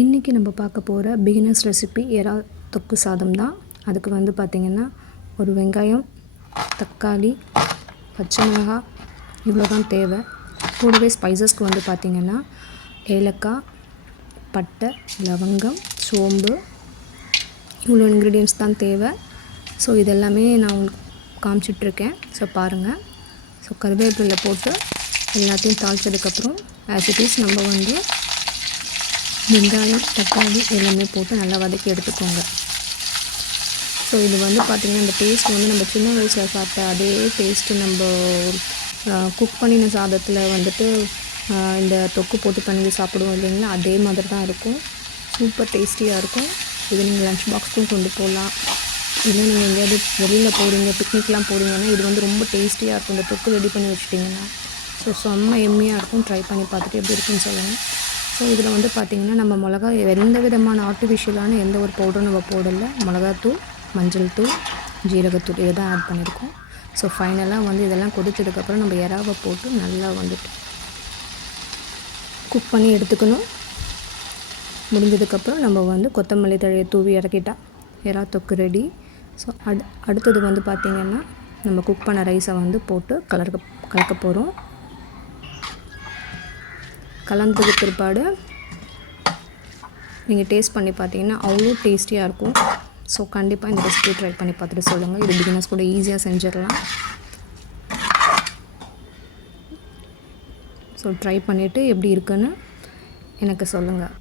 இன்றைக்கி நம்ம பார்க்க போகிற பிகினர்ஸ் ரெசிபி எறா தொக்கு சாதம் தான். அதுக்கு வந்து பார்த்திங்கன்னா ஒரு வெங்காயம், தக்காளி, பச்சை மிளகாய் இவ்வளோ தான் தேவை. கூடவே ஸ்பைசஸ்க்கு வந்து பார்த்திங்கன்னா ஏலக்காய், பட்டை, லவங்கம், சோம்பு இவ்வளோ இன்க்ரீடியன்ட்ஸ் தான் தேவை. ஸோ இதெல்லாமே நான் உங்களுக்கு காமிச்சிட்ருக்கேன். ஸோ பாருங்கள். ஸோ கருவேப்பிலை போட்டு எல்லாத்தையும் தாளித்ததுக்கப்புறம் ஆஸ் இட் இஸ் நம்ம வந்து வெங்காயம், தக்காளி எல்லாமே போட்டு நல்லா வதக்கி எடுத்துக்கோங்க. ஸோ இது வந்து பார்த்திங்கன்னா இந்த டேஸ்ட் வந்து நம்ம சின்ன வயசில் சாப்பிட்ட அதே டேஸ்ட்டு நம்ம குக் பண்ணின சாதத்தில் வந்துட்டு இந்த தொக்கு போட்டு பண்ணி சாப்பிடுவோம் இல்லைங்களா, அதே மாதிரி தான் இருக்கும். சூப்பர் டேஸ்டியாக இருக்கும். இது நீங்கள் லஞ்ச் பாக்ஸ்க்கும் கொண்டு போகலாம். இல்லை நீங்கள் எங்கேயாவது வெளியில் போகிறீங்க, பிக்னிக்லாம் போகிறீங்கன்னா இது வந்து ரொம்ப டேஸ்டியாக இருக்கும். இந்த தொக்கு ரெடி பண்ணி வச்சுட்டிங்கன்னா ஸோ செம்ம எம்மியாக இருக்கும். ட்ரை பண்ணி பார்த்துட்டு எப்படி இருக்குன்னு சொல்லுங்கள். ஸோ இதில் வந்து பார்த்திங்கன்னா நம்ம மிளகா எந்த விதமான ஆர்டிஃபிஷியலான எந்த ஒரு பவுடரும் நம்ம போடலை. மிளகாத்தூள், மஞ்சள் தூள், ஜீரகத்தூள் இதை தான் ஆட் பண்ணியிருக்கோம். ஸோ ஃபைனலாக வந்து இதெல்லாம் கொதிச்சதுக்கப்புறம் நம்ம எறாவை போட்டு நல்லா வந்துட்டு குக் பண்ணி எடுத்துக்கணும். முடிஞ்சதுக்கப்புறம் நம்ம வந்து கொத்தமல்லி தழையை தூவி இறக்கிட்டா எறா தொக்கு ரெடி. ஸோ அடுத்தது வந்து பார்த்திங்கன்னா நம்ம குக் பண்ண ரைஸை வந்து போட்டு கலக்க போகிறோம். கலந்ததுக்கு பிற்பாடு நீங்கள் டேஸ்ட் பண்ணி பார்த்தீங்கன்னா அவ்வளோ டேஸ்டியாக இருக்கும். ஸோ கண்டிப்பாக இந்த ரெசிபி ட்ரை பண்ணி பார்த்துட்டு சொல்லுங்கள். இது பிகினர்ஸ் கூட ஈஸியாக செஞ்சிடலாம். ஸோ ட்ரை பண்ணிவிட்டு எப்படி இருக்குன்னு எனக்கு சொல்லுங்கள்.